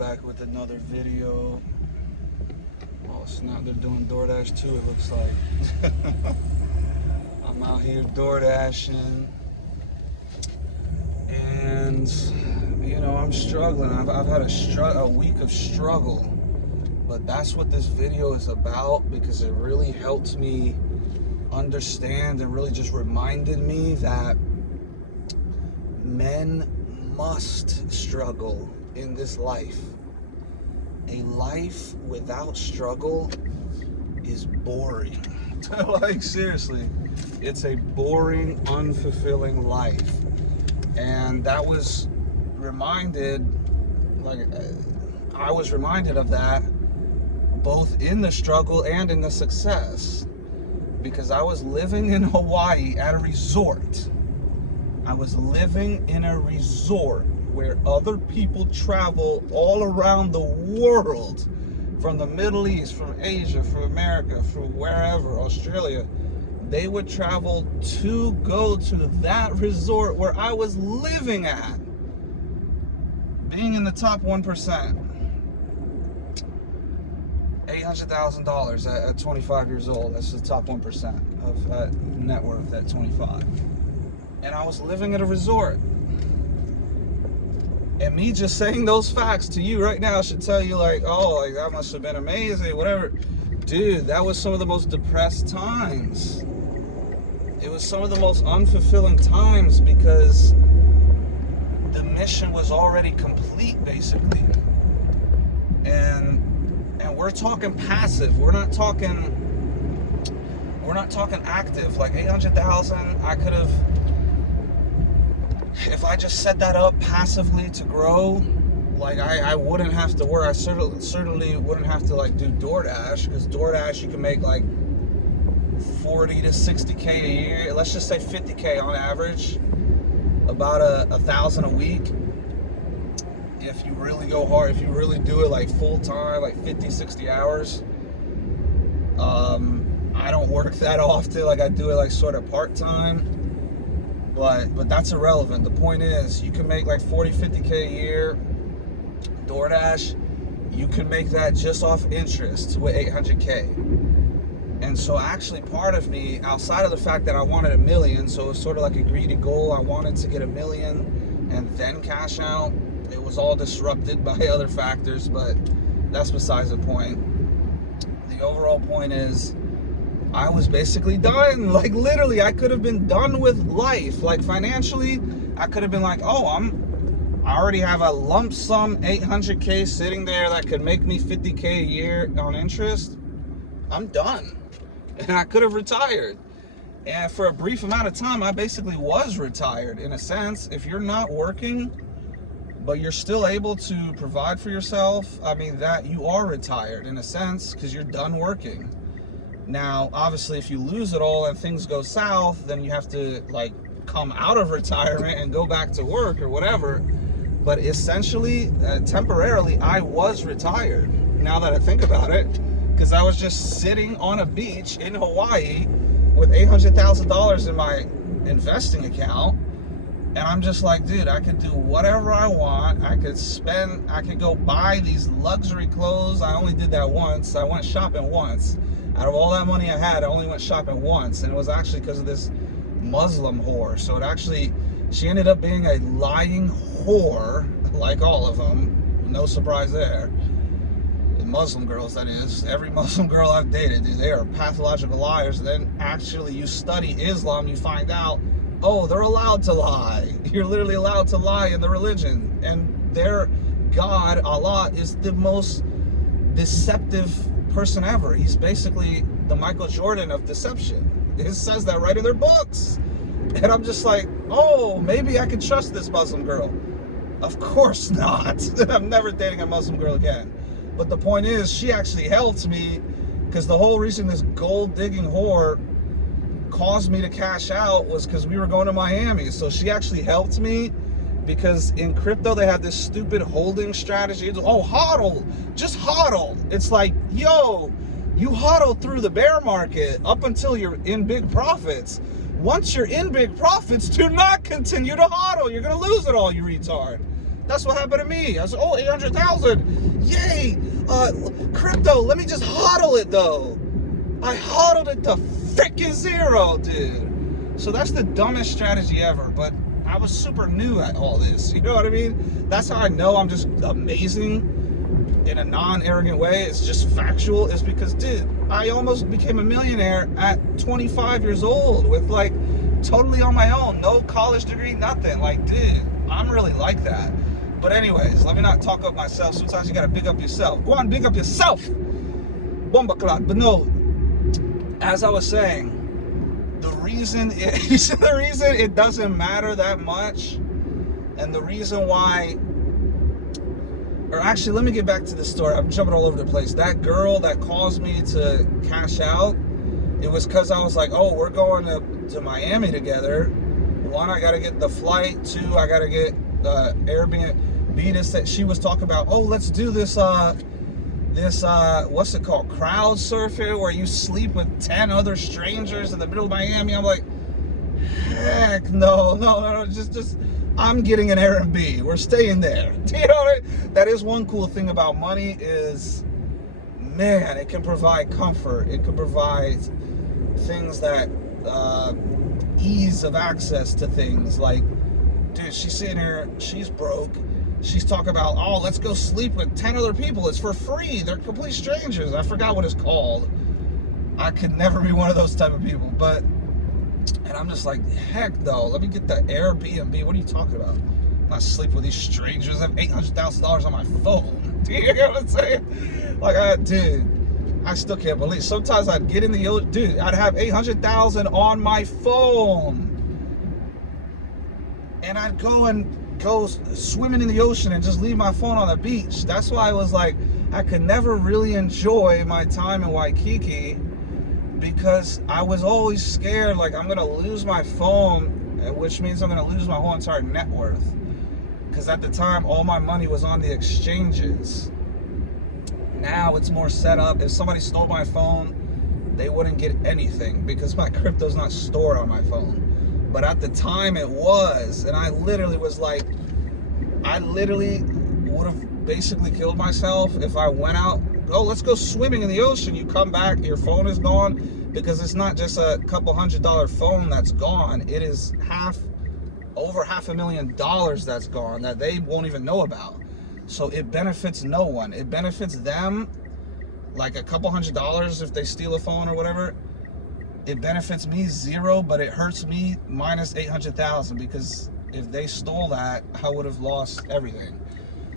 back with another video. Oh snap, they're doing DoorDash too, it looks like. I'm out here DoorDashing, and you know, I'm struggling. I've had a week of struggle, but that's what this video is about, because it really helped me understand and really just reminded me that men must struggle in this life. A life without struggle is boring. Like, seriously, it's a boring, unfulfilling life. And that was reminded, I was reminded of that both in the struggle and in the success, because I was living in Hawaii at a resort. I was living in a resort where other people travel all around the world, from the Middle East, from Asia, from America, from wherever, Australia. They would travel to go to that resort where I was living at, being in the top 1%. $800,000 at 25 years old. That's the top 1% of net worth at 25. And I was living at a resort. And me just saying those facts to you right now should tell you, like, oh, like, that must have been amazing, whatever. Dude, that was some of the most depressed times. It was some of the most unfulfilling times, because the mission was already complete, basically. And we're talking passive. We're not talking active. Like 800,000, I could have, if I just set that up passively to grow, like I wouldn't have to work. I certainly wouldn't have to like do DoorDash, because DoorDash you can make like 40 to 60K a year. Let's just say 50K on average, about 1,000 a week. If you really go hard, if you really do it like full time, like 50, 60 hours. I don't work that often. Like, I do it like sort of part time. But that's irrelevant. The point is, you can make like 40, 50K a year. DoorDash, you can make that just off interest with 800K. And so actually part of me, outside of the fact that I wanted $1 million, so it was sort of like a greedy goal. I wanted to get $1 million and then cash out. It was all disrupted by other factors, but that's besides the point. The overall point is, I was basically done. Like, literally, I could have been done with life. Like, financially, I could have been like, oh, I already have a lump sum 800K sitting there that could make me 50K a year on interest. I'm done. And I could have retired. And for a brief amount of time, I basically was retired, in a sense. If you're not working, but you're still able to provide for yourself, I mean, that you are retired in a sense, because you're done working. Now, obviously, if you lose it all and things go south, then you have to like come out of retirement and go back to work or whatever. But essentially, temporarily, I was retired, now that I think about it, because I was just sitting on a beach in Hawaii with $800,000 in my investing account. And I'm just like, dude, I could do whatever I want. I could go buy these luxury clothes. I only did that once. I went shopping once. Out of all that money I had, I only went shopping once. And it was actually because of this Muslim whore. So she ended up being a lying whore, like all of them. No surprise there. The Muslim girls, that is. Every Muslim girl I've dated, dude, they are pathological liars. And then actually you study Islam, you find out, oh, they're allowed to lie. You're literally allowed to lie in the religion. And their God, Allah, is the most deceptive person ever. He's basically the Michael Jordan of deception. It says that right in their books. And I'm just like, oh, maybe I can trust this Muslim girl. Of course not. I'm never dating a Muslim girl again. But the point is, she actually helped me, because the whole reason this gold-digging whore caused me to cash out was because we were going to Miami. So she actually helped me, because in crypto they have this stupid holding strategy. It's, oh, hodl, just hodl. It's like, yo, you hodl through the bear market up until you're in big profits. Once you're in big profits, do not continue to hodl. You're gonna lose it all, you retard. That's what happened to me. I was like, oh, 800,000. Yay. Crypto, let me just hodl it though. I hodled it to freaking zero, dude. So that's the dumbest strategy ever, but I was super new at all this. You know what I mean? That's how I know I'm just amazing in a non-arrogant way. It's just factual. Is because, dude, I almost became a millionaire at 25 years old with like totally on my own, no college degree, nothing. Like, dude, I'm really like that. But anyways, let me not talk up myself. Sometimes you gotta big up yourself. Go on, big up yourself. Bomba clock. But no, as I was saying, the reason it doesn't matter that much, and the reason why, or actually, let me get back to the story. I'm jumping all over the place. That girl that caused me to cash out, it was because I was like, oh, we're going to Miami together. One, I got to get the flight. Two, I got to get the Airbnb. That she was talking about, oh, let's do this, what's it called? Crowd surfing, where you sleep with 10 other strangers in the middle of Miami. I'm like, heck no. Just, I'm getting an Airbnb. We're staying there. You know what I mean? That is one cool thing about money is, man, it can provide comfort. It can provide things that, ease of access to things. Like, dude, she's sitting here, she's broke. She's talking about, oh, let's go sleep with 10 other people. It's for free. They're complete strangers. I forgot what it's called. I could never be one of those type of people. But, and I'm just like, heck no. Let me get the Airbnb. What are you talking about? I'm not sleeping with these strangers. I have $800,000 on my phone. Do you get what I'm saying? Like, dude, I still can't believe. Sometimes I'd get in the ocean. Dude, I'd have $800,000 on my phone. And I'd go swimming in the ocean and just leave my phone on the beach. That's why I was like, I could never really enjoy my time in Waikiki, because I was always scared, like, I'm gonna lose my phone, which means I'm gonna lose my whole entire net worth. Because at the time, all my money was on the exchanges. Now it's more set up. If somebody stole my phone, they wouldn't get anything because my crypto's not stored on my phone. But at the time it was, and I literally was like, I literally would have basically killed myself if I went out, oh, let's go swimming in the ocean. You come back, your phone is gone, because it's not just a couple $100 phone that's gone. It is over $500,000 that's gone that they won't even know about. So it benefits no one. It benefits them, like a couple $100 if they steal a phone or whatever. It benefits me zero, but it hurts me minus 800,000, because if they stole that, I would have lost everything.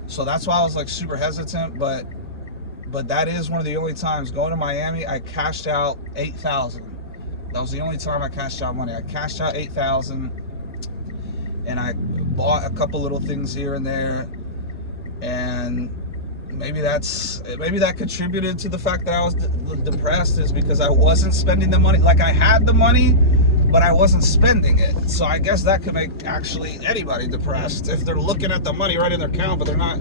So that's why I was like super hesitant, but that is one of the only times going to Miami, I cashed out 8,000. That was the only time I cashed out money. I cashed out 8,000, and I bought a couple little things here and there, and maybe that contributed to the fact that I was depressed, is because I wasn't spending the money. Like, I had the money, but I wasn't spending it. So I guess that could make actually anybody depressed if they're looking at the money right in their account, but they're not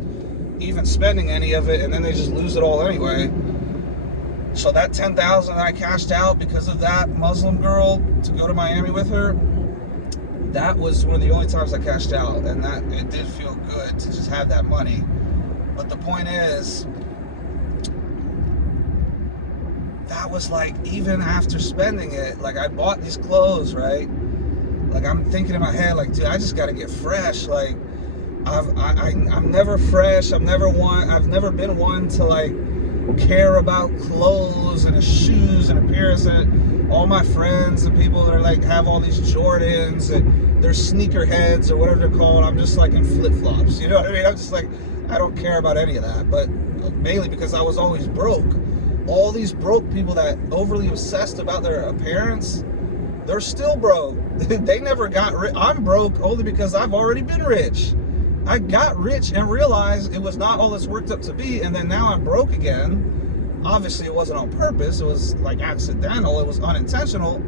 even spending any of it, and then they just lose it all anyway. So that 10,000 that I cashed out because of that Muslim girl to go to Miami with her, that was one of the only times I cashed out, and that it did feel good to just have that money. But the point is, that was like, even after spending it, like, I bought these clothes, right? Like, I'm thinking in my head, like, dude, I just got to get fresh. Like, I'm never fresh. I've never been one to like care about clothes and shoes and appearance. And all my friends and people that are like have all these Jordans and they're sneaker heads or whatever they're called. I'm just like in flip flops. You know what I mean? I'm just like, I don't care about any of that. But mainly because I was always broke. All these broke people that overly obsessed about their appearance, they're still broke. They never got rich. I'm broke only because I've already been rich. I got rich and realized it was not all it's worked up to be, and then now I'm broke again. Obviously, it wasn't on purpose. It was like accidental. It was unintentional.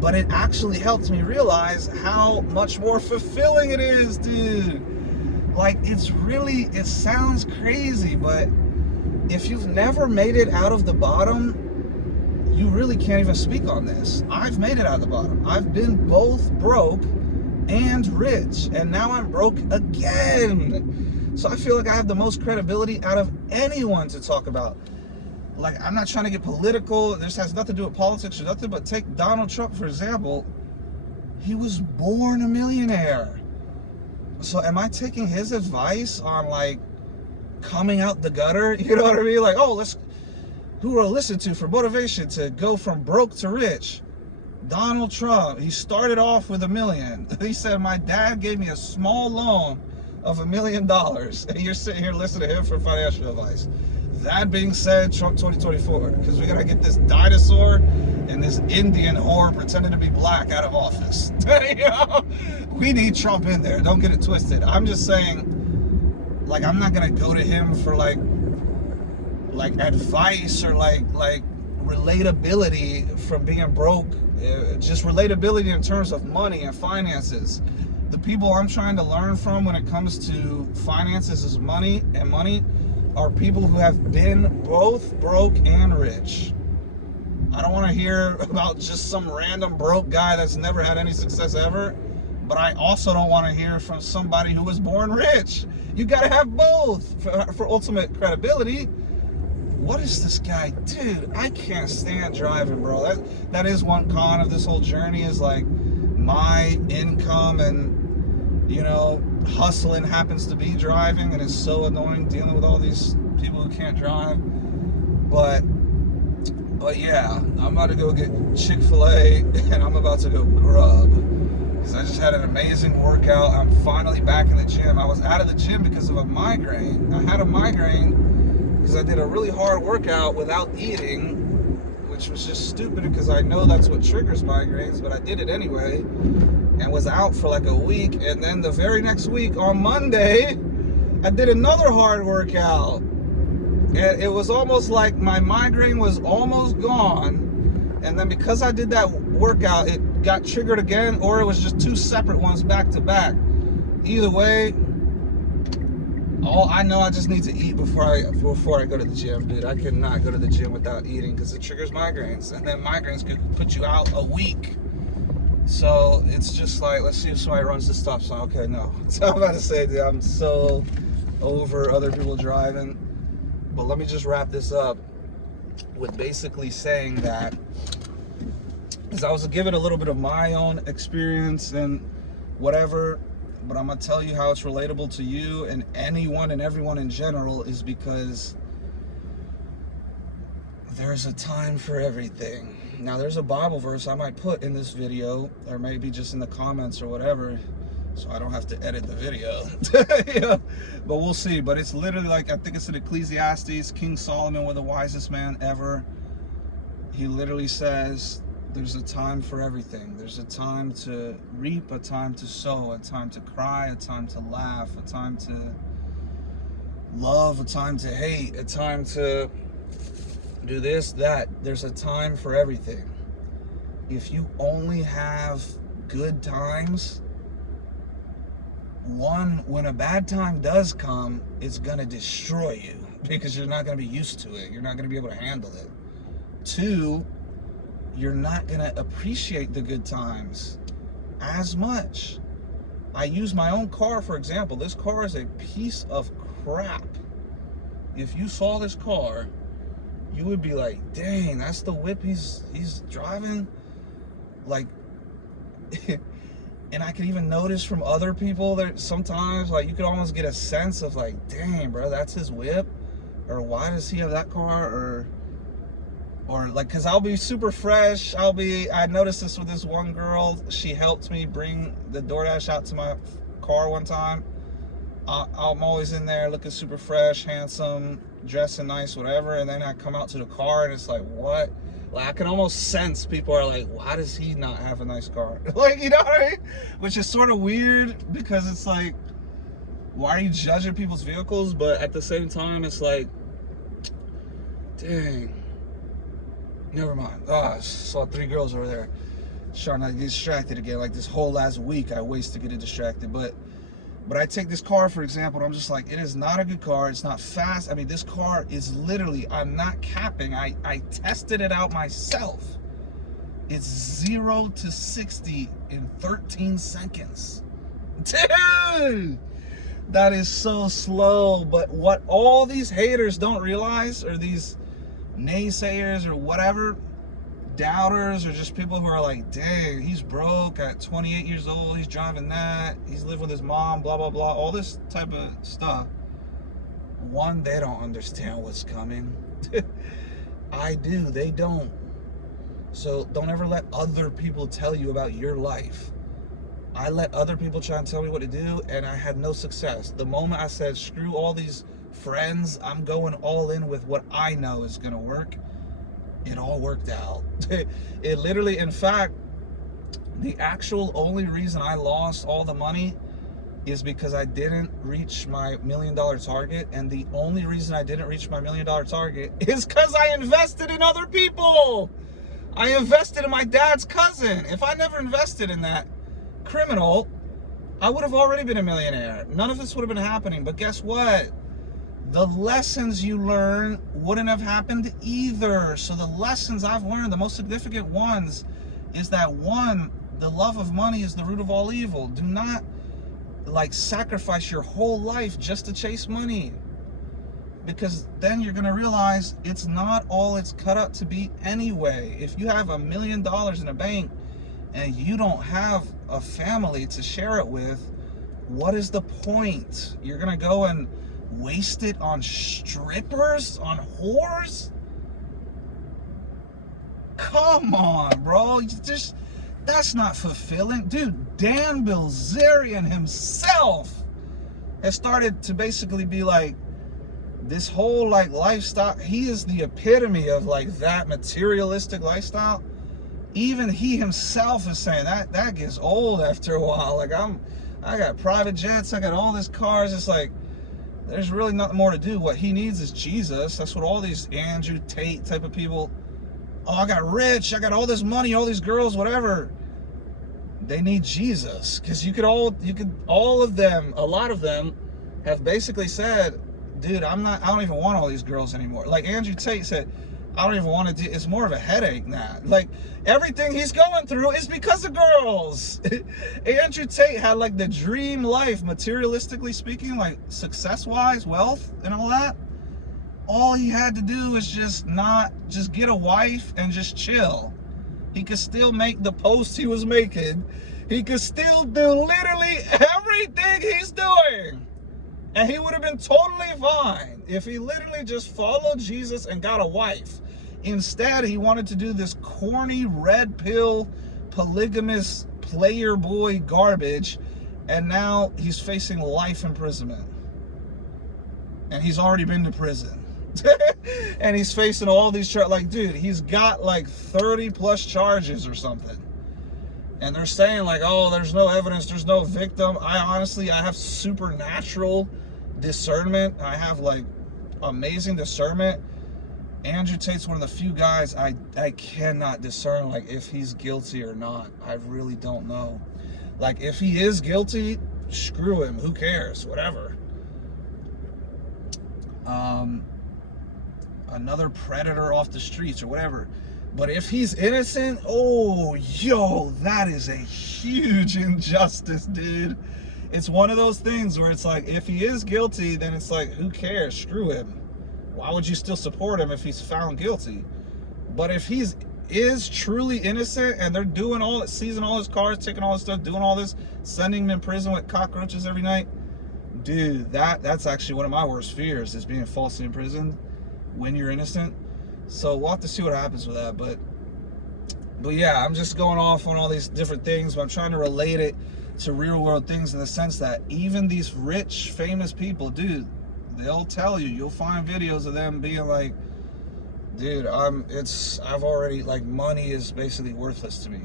But it actually helped me realize how much more fulfilling it is, dude. Like, it sounds crazy, but if you've never made it out of the bottom, you really can't even speak on this. I've made it out of the bottom. I've been both broke and rich, and now I'm broke again. So I feel like I have the most credibility out of anyone to talk about. Like, I'm not trying to get political. This has nothing to do with politics or nothing, but take Donald Trump, for example. He was born a millionaire. So am I taking his advice on, like, coming out the gutter? You know what I mean? Like, oh, who will I listen to for motivation to go from broke to rich? Donald Trump. He started off with $1 million. He said, my dad gave me a small loan of $1 million. And you're sitting here listening to him for financial advice. That being said, Trump 2024, because we gotta get this dinosaur and this Indian whore pretending to be black out of office. You know? We need Trump in there. Don't get it twisted. I'm just saying, like, I'm not gonna go to him for like advice or like relatability from being broke. Just relatability in terms of money and finances. The people I'm trying to learn from when it comes to finances is money are people who have been both broke and rich. I don't want to hear about just some random broke guy that's never had any success ever, but I also don't want to hear from somebody who was born rich. You got to have both for ultimate credibility. What is this guy? Dude, I can't stand driving, bro. That is one con of this whole journey, is like my income and, you know, hustling happens to be driving, and it's so annoying dealing with all these people who can't drive. But yeah, I'm about to go get Chick-fil-A and I'm about to go grub, because I just had an amazing workout. I'm finally back in the gym. I was out of the gym because of a migraine. I had a migraine because I did a really hard workout without eating, which was just stupid because I know that's what triggers migraines, but I did it anyway and was out for like a week. And then the very next week on Monday, I did another hard workout. And it was almost like my migraine was almost gone. And then because I did that workout, it got triggered again, or it was just two separate ones back to back. Either way, I know I just need to eat before I go to the gym, dude. I cannot go to the gym without eating because it triggers migraines. And then migraines could put you out a week. So it's just like, let's see if somebody runs the stop sign. Okay, no. So I'm about to say, dude, I'm so over other people driving. But let me just wrap this up with basically saying that, because I was giving a little bit of my own experience and whatever, but I'm going to tell you how it's relatable to you and anyone and everyone in general, is because there's a time for everything. Now, there's a Bible verse I might put in this video, or maybe just in the comments or whatever, so I don't have to edit the video. Yeah, but we'll see. But it's literally like, I think it's in Ecclesiastes. King Solomon was the wisest man ever. He literally says, there's a time for everything. There's a time to reap, a time to sow, a time to cry, a time to laugh, a time to love, a time to hate, a time to do this, that. There's a time for everything. If you only have good times, one, when a bad time does come, it's gonna destroy you because you're not gonna be used to it. You're not gonna be able to handle it. Two, you're not gonna appreciate the good times as much. I use my own car, for example. This car is a piece of crap. If you saw this car, you would be like, dang, that's the whip he's driving? Like, and I can even notice from other people that sometimes, like, you could almost get a sense of like, dang, bro, that's his whip, or why does he have that car, or like, cause I'll be super fresh. I noticed this with this one girl. She helped me bring the DoorDash out to my car one time. I'm always in there looking super fresh, handsome, dressing nice, whatever. And then I come out to the car and it's like, what? Like, I can almost sense people are like, why does he not have a nice car? Like, you know what I mean? Which is sort of weird because it's like, why are you judging people's vehicles? But at the same time, it's like, dang, never mind. Oh, I saw 3 girls over there. Trying not to get distracted again. Like, this whole last week I wasted getting distracted. But I take this car, for example, and I'm just like, it is not a good car. It's not fast. I mean, this car is literally, I'm not capping. I tested it out myself. It's 0 to 60 in 13 seconds. Dude! That is so slow. But what all these haters don't realize, or these naysayers or whatever, doubters, or just people who are like, dang, he's broke at 28 years old, he's driving that, he's living with his mom, blah, blah, blah, all this type of stuff. One, they don't understand what's coming. I do, they don't. So don't ever let other people tell you about your life. I let other people try and tell me what to do, and I had no success. The moment I said, screw all these friends, I'm going all in with what I know is going to work, it all worked out. It literally, in fact, the actual only reason I lost all the money is because I didn't reach my $1 million target. And the only reason I didn't reach my $1 million target is because I invested in other people. I invested in my dad's cousin. If I never invested in that criminal, I would have already been a millionaire. None of this would have been happening. But guess what? The lessons you learn wouldn't have happened either. So the lessons I've learned, the most significant ones, is that one, the love of money is the root of all evil. Do not like sacrifice your whole life just to chase money, because then you're gonna realize it's not all it's cut up to be anyway. If you have $1 million in a bank and you don't have a family to share it with, what is the point? You're gonna go and waste it on strippers, on whores? Come on, bro. Just, that's not fulfilling. Dude, Dan Bilzerian himself has started to basically be like, this whole like lifestyle, he is the epitome of like that materialistic lifestyle. Even he himself is saying that gets old after a while. Like, I got private jets, I got all these cars. It's like, there's really nothing more to do. What he needs is Jesus. That's what all these Andrew Tate type of people, oh, I got rich, I got all this money, all these girls, whatever. They need Jesus. Because all of them, a lot of them have basically said, dude, I don't even want all these girls anymore. Like Andrew Tate said, I don't even want to do, it's more of a headache now. Like, everything he's going through is because of girls. Andrew Tate had like the dream life, materialistically speaking, like success-wise, wealth and all that. All he had to do is just get a wife and just chill. He could still make the posts he was making. He could still do literally everything he's doing. And he would have been totally fine if he literally just followed Jesus and got a wife. Instead, he wanted to do this corny, red pill, polygamous player boy garbage. And now he's facing life imprisonment. And he's already been to prison. And he's facing all these charges. Like, dude, he's got like 30 plus charges or something. And they're saying like, oh, there's no evidence, there's no victim. I have supernatural discernment. I have like amazing discernment. Andrew Tate's one of the few guys I cannot discern like if he's guilty or not. I really don't know. Like, if he is guilty, screw him, who cares, whatever. Another predator off the streets or whatever. But if he's innocent, oh, yo, that is a huge injustice, dude. It's one of those things where it's like, if he is guilty, then it's like, who cares? Screw him. Why would you still support him if he's found guilty? But if he's truly innocent and they're doing all, seizing all his cars, taking all his stuff, doing all this, sending him in prison with cockroaches every night, dude, that's actually one of my worst fears, is being falsely imprisoned when you're innocent. So we'll have to see what happens with that. But yeah, I'm just going off on all these different things, but I'm trying to relate it to real world things in the sense that even these rich, famous people, dude, they'll tell you, you'll find videos of them being like, dude, I've already, like, money is basically worthless to me.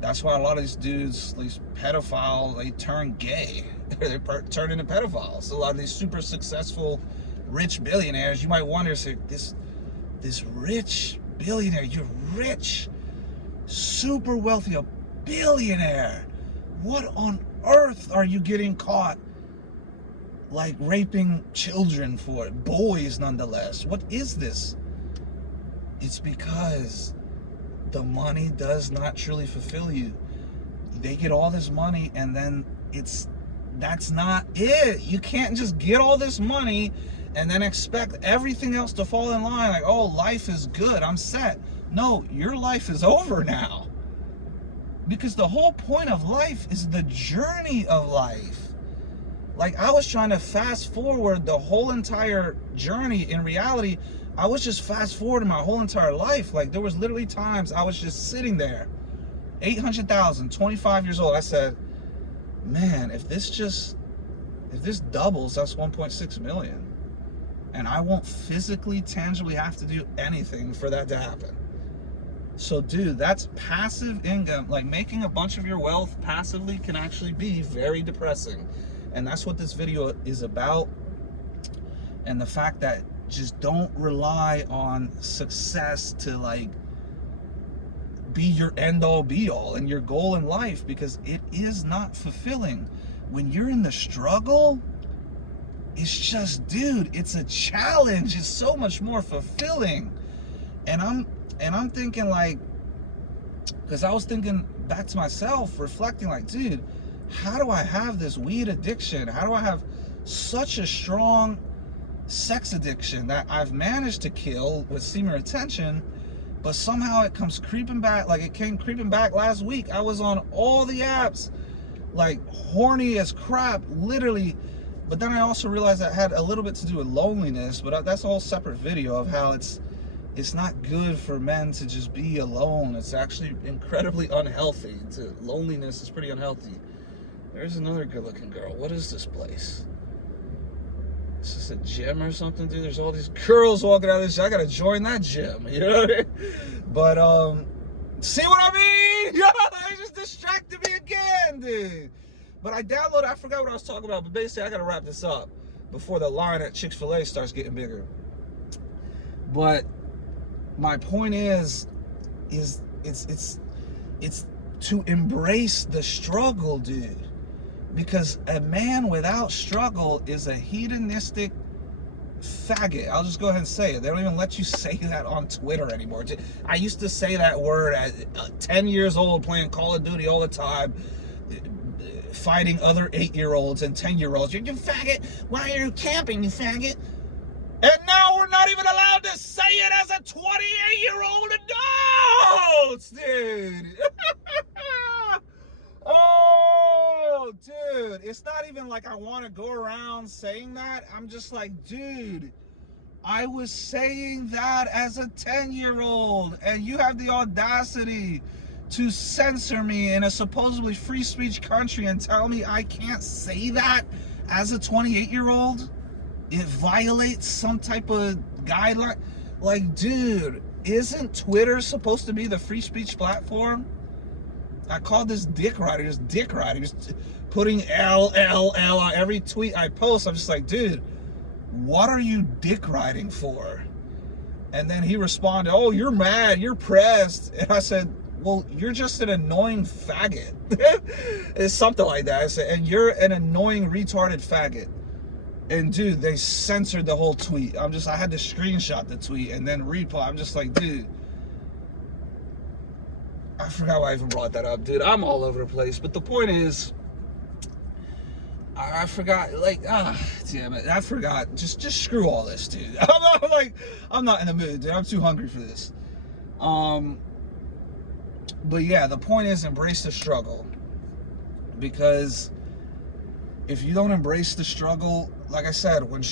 That's why a lot of these dudes, these pedophiles, they turn gay. They turn into pedophiles. A lot of these super successful, rich billionaires, you might wonder, say, this rich billionaire, you're rich, super wealthy, a billionaire. What on earth are you getting caught, like, raping children for? Boys, nonetheless. What is this? It's because the money does not truly fulfill you. They get all this money, and then it's that's not it. You can't just get all this money and then expect everything else to fall in line. Like, oh, life is good, I'm set. No, your life is over now. Because the whole point of life is the journey of life. Like, I was trying to fast forward the whole entire journey. In reality, I was just fast forwarding my whole entire life. Like, there was literally times I was just sitting there, 800,000, 25 years old. I said, man, if this doubles, that's 1.6 million. And I won't physically, tangibly have to do anything for that to happen. So, dude, that's passive income. Like, making a bunch of your wealth passively can actually be very depressing. And that's what this video is about. And the fact that just don't rely on success to, like, be your end all be all and your goal in life, because it is not fulfilling. When you're in the struggle, it's just, dude, it's a challenge. It's so much more fulfilling. And I'm thinking, like, because I was thinking back to myself, reflecting, like, dude, how do I have this weed addiction? How do I have such a strong sex addiction that I've managed to kill with semen retention, but somehow it comes creeping back? Like, it came creeping back last week. I was on all the apps, like, horny as crap, literally. But then I also realized that had a little bit to do with loneliness, but that's a whole separate video of how it's not good for men to just be alone. It's actually incredibly unhealthy. Loneliness is pretty unhealthy. There's another good-looking girl. What is this place? Is this a gym or something, dude? There's all these girls walking out of this. I gotta join that gym, you know what I mean? But, see what I mean? It just distracted me again, dude. But I forgot what I was talking about, but basically I gotta wrap this up before the line at Chick-fil-A starts getting bigger. But my point is it's to embrace the struggle, dude. Because a man without struggle is a hedonistic faggot. I'll just go ahead and say it. They don't even let you say that on Twitter anymore. I used to say that word at 10 years old, playing Call of Duty all the time, fighting other 8-year-olds and 10-year-olds. You faggot. Why are you camping, you faggot? And now we're not even allowed to say it as a 28-year-old adult, dude. Oh, dude. It's not even like I want to go around saying that. I'm just like, dude, I was saying that as a 10-year-old, and you have the audacity to censor me in a supposedly free speech country and tell me I can't say that as a 28-year-old? It violates some type of guideline. Like, dude, isn't Twitter supposed to be the free speech platform? I call this dick riding, just putting LLL on every tweet I post. I'm just like, dude, what are you dick riding for? And then he responded, oh, you're mad, you're pressed. And I said, well, you're just an annoying faggot. It's something like that. I said, and you're an annoying retarded faggot. And dude, they censored the whole tweet. I had to screenshot the tweet and then reply. I'm just like, dude, I forgot why I even brought that up, dude. I'm all over the place. But the point is, I forgot, like, damn it. I forgot. Just screw all this, dude. I'm not in the mood, dude. I'm too hungry for this. But yeah, the point is, embrace the struggle. Because if you don't embrace the struggle, like I said, when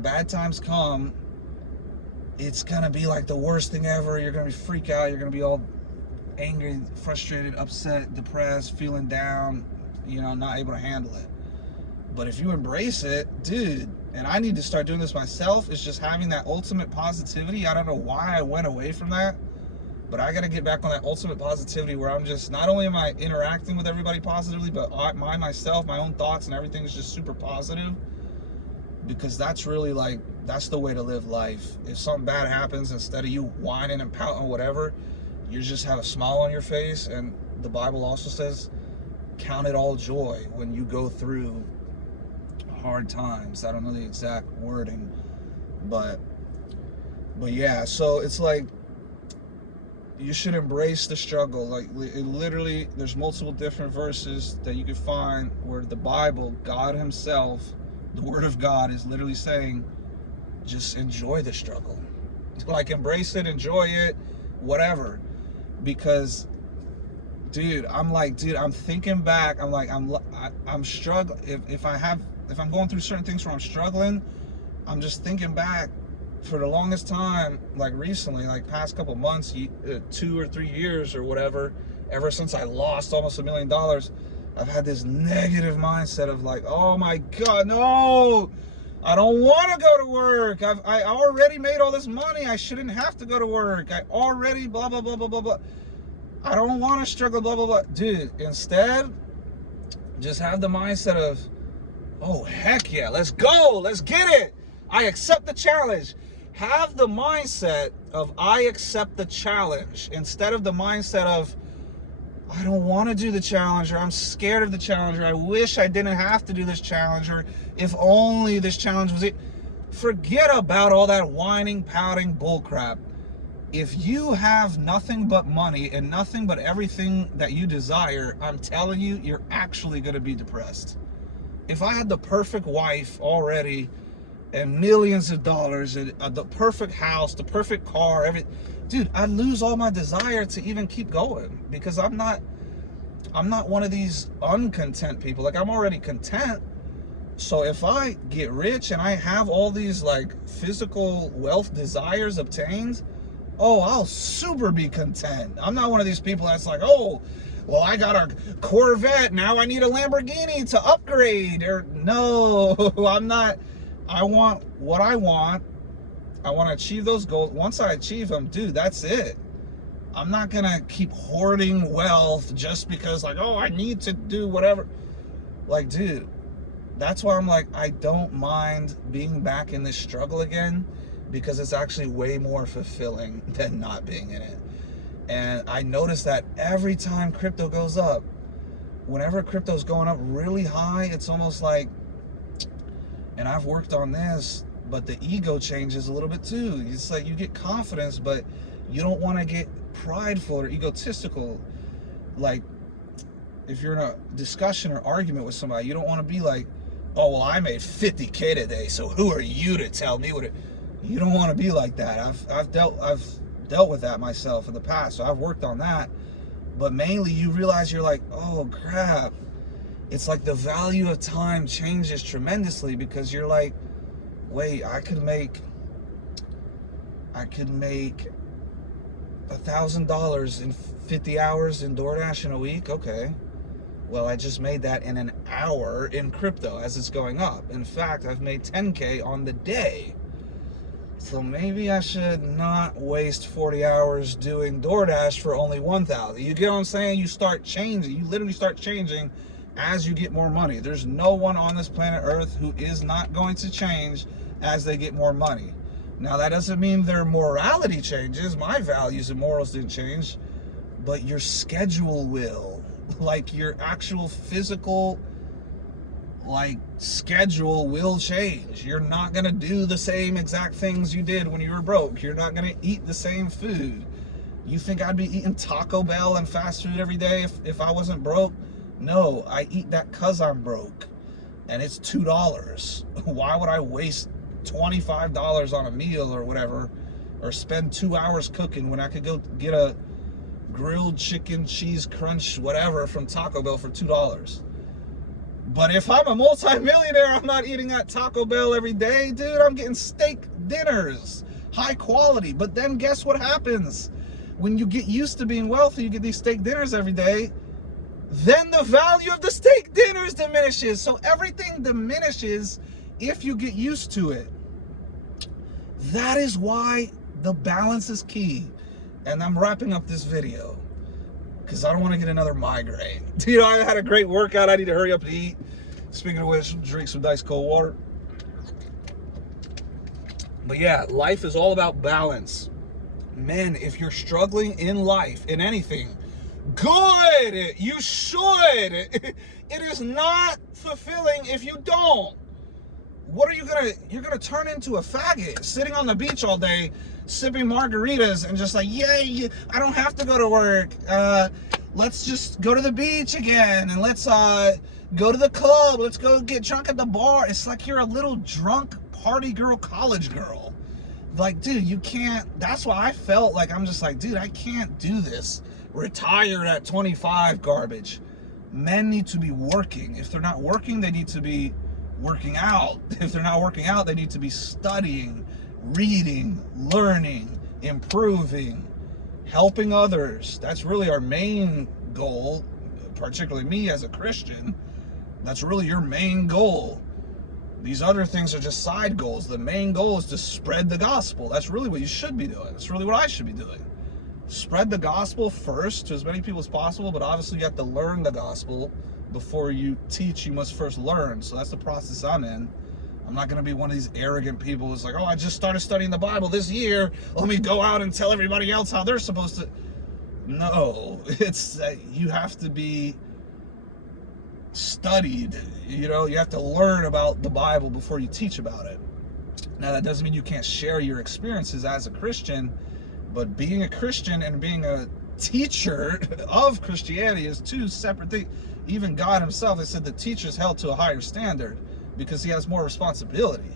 bad times come, it's gonna be like the worst thing ever. You're gonna freak out. You're gonna be all angry, frustrated, upset, depressed, feeling down, not able to handle it. But if you embrace it, dude, and I need to start doing this myself, is just having that ultimate positivity. I don't know why I went away from that, but I got to get back on that ultimate positivity where I'm just, not only am I interacting with everybody positively, but myself, my own thoughts and everything is just super positive. Because that's really, like, that's the way to live life. If something bad happens, instead of you whining and pouting, whatever, you just have a smile on your face. And the Bible also says, count it all joy when you go through hard times. I don't know the exact wording, but yeah, so it's like, you should embrace the struggle. Like, it literally, there's multiple different verses that you can find where the Bible, God himself, the word of God, is literally saying, just enjoy the struggle. Like, embrace it, enjoy it, whatever. Because, dude, I'm thinking back. I'm like, I'm struggling. If I'm going through certain things where I'm struggling, I'm just thinking back. For the longest time, like recently, like past couple months, 2 or 3 years or whatever, ever since I lost almost $1 million, I've had this negative mindset of like, oh my God, no, I don't want to go to work. I already made all this money. I shouldn't have to go to work. I already blah, blah, blah, blah, blah, blah. I don't want to struggle, blah, blah, blah. Dude, instead, just have the mindset of, oh, heck yeah, let's go. Let's get it. I accept the challenge. Have the mindset of, I accept the challenge, instead of the mindset of, I don't want to do the challenge, or I'm scared of the challenge, or I wish I didn't have to do this challenge, or if only this challenge was it. Forget about all that whining, pouting bullcrap. If you have nothing but money and nothing but everything that you desire, I'm telling you, you're actually going to be depressed. If I had the perfect wife already, and millions of dollars, and the perfect house, the perfect car, everything, dude, I'd lose all my desire to even keep going, because I'm not one of these uncontent people. Like, I'm already content. So if I get rich and I have all these like physical wealth desires obtained, oh, I'll super be content. I'm not one of these people that's like, oh, well, I got a Corvette, now I need a Lamborghini to upgrade. Or no, I'm not. I want what I want. I want to achieve those goals. Once I achieve them, dude, that's it. I'm not going to keep hoarding wealth just because, like, oh, I need to do whatever. Like, dude, that's why I'm like, I don't mind being back in this struggle again, because it's actually way more fulfilling than not being in it. And I notice that every time crypto goes up, whenever crypto's going up really high, it's almost like, and I've worked on this, but the ego changes a little bit too. It's like you get confidence, but you don't want to get prideful or egotistical. Like, if you're in a discussion or argument with somebody, you don't want to be like, oh, well, I made 50K today, so who are you to tell me what it... You don't want to be like that. I've dealt with that myself in the past, so I've worked on that. But mainly, you realize you're like, oh crap. It's like the value of time changes tremendously, because you're like, wait, I could make $1,000 in 50 hours in DoorDash in a week. Okay. Well, I just made that in an hour in crypto as it's going up. In fact, I've made 10K on the day. So maybe I should not waste 40 hours doing DoorDash for only 1,000. You get what I'm saying? You start changing. You literally start changing as you get more money. There's no one on this planet Earth who is not going to change as they get more money. Now, that doesn't mean their morality changes. My values and morals didn't change, but your schedule will. Like, your actual physical, like, schedule will change. You're not going to do the same exact things you did when you were broke. You're not going to eat the same food. You think I'd be eating Taco Bell and fast food every day if I wasn't broke? No, I eat that because I'm broke, and it's $2. Why would I waste $25 on a meal or whatever, or spend 2 hours cooking when I could go get a grilled chicken cheese crunch whatever from Taco Bell for $2? But if I'm a multi-millionaire, I'm not eating at Taco Bell every day, dude. I'm getting steak dinners, high quality. But then guess what happens? When you get used to being wealthy, you get these steak dinners every day, then the value of the steak dinners diminishes. So everything diminishes if you get used to it. That is why the balance is key. And I'm wrapping up this video because I don't want to get another migraine. You know, I had a great workout. I need to hurry up and eat. Speaking of which, drink some nice cold water. But yeah, life is all about balance. Men, if you're struggling in life, in anything, good, you should. It is not fulfilling if you don't. what are you're gonna turn into a faggot sitting on the beach all day sipping margaritas and just like, yay, I don't have to go to work, let's just go to the beach again, and let's go to the club, let's go get drunk at the bar. It's like you're a little drunk party girl, college girl. Like, dude, you can't. That's why I felt like, I'm just like, dude, I can't do this retired at 25 garbage. Men need to be working. If they're not working, they need to be working out. If they're not working out, they need to be studying, reading, learning, improving, helping others. That's really our main goal, particularly me as a Christian. That's really your main goal. These other things are just side goals. The main goal is to spread the gospel. That's really what you should be doing. That's really what I should be doing. Spread the gospel first to as many people as possible, but obviously you have to learn the gospel. Before you teach, you must first learn. So that's the process I'm in. I'm not going to be one of these arrogant people who's like, oh, I just started studying the Bible this year, let me go out and tell everybody else how they're supposed to. No, it's you have to be studied. You know, you have to learn about the Bible before you teach about it. Now, that doesn't mean you can't share your experiences as a Christian, but being a Christian and being a teacher of Christianity is two separate things. Even God himself has said the teacher's held to a higher standard because he has more responsibility.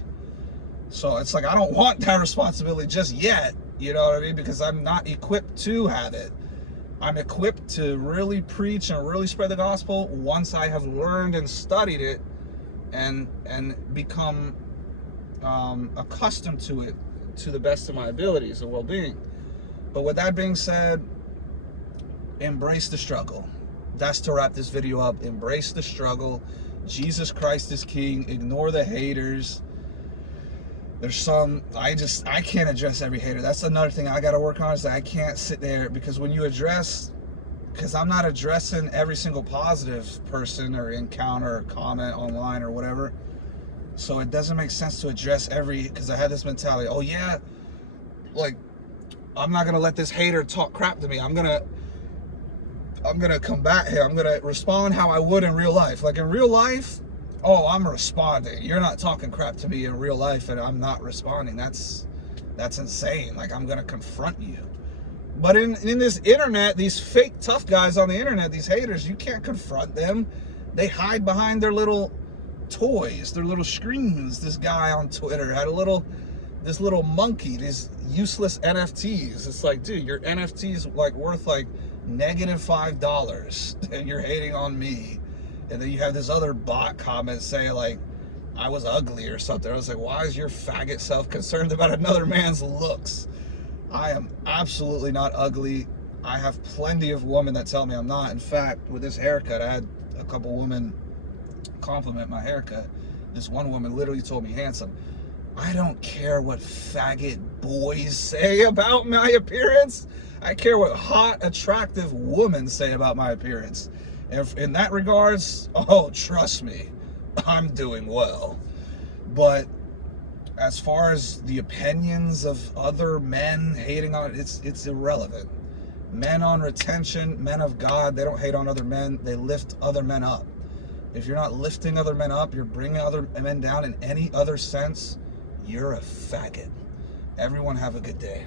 So it's like, I don't want that responsibility just yet, you know what I mean? Because I'm not equipped to have it. I'm equipped to really preach and really spread the gospel once I have learned and studied it and become accustomed to it to the best of my abilities and well-being. But with that being said, embrace the struggle. That's to wrap this video up. Embrace the struggle. Jesus Christ is King. Ignore the haters. There's some, I can't address every hater. That's another thing I got to work on, is that I can't sit there, because when you address, because I'm not addressing every single positive person or encounter or comment online or whatever. So it doesn't make sense to address every, because I had this mentality, oh yeah, like, I'm not going to let this hater talk crap to me. I'm going to combat him. I'm going to respond how I would in real life. Like in real life, oh, I'm responding. You're not talking crap to me in real life and I'm not responding. That's insane. Like, I'm going to confront you. But in this internet, these fake tough guys on the internet, these haters, you can't confront them. They hide behind their little toys, their little screens. This guy on Twitter had this little monkey, these useless NFTs. It's like, dude, your NFT's like worth like -$5 and you're hating on me. And then you have this other bot comment say like, I was ugly or something. I was like, why is your faggot self concerned about another man's looks? I am absolutely not ugly. I have plenty of women that tell me I'm not. In fact, with this haircut, I had a couple women compliment my haircut. This one woman literally told me, handsome. I don't care what faggot boys say about my appearance. I care what hot, attractive women say about my appearance. And in that regards, oh, trust me, I'm doing well. But as far as the opinions of other men hating on it, it's irrelevant. Men on retention, men of God, they don't hate on other men. They lift other men up. If you're not lifting other men up, you're bringing other men down in any other sense, you're a faggot. Everyone have a good day.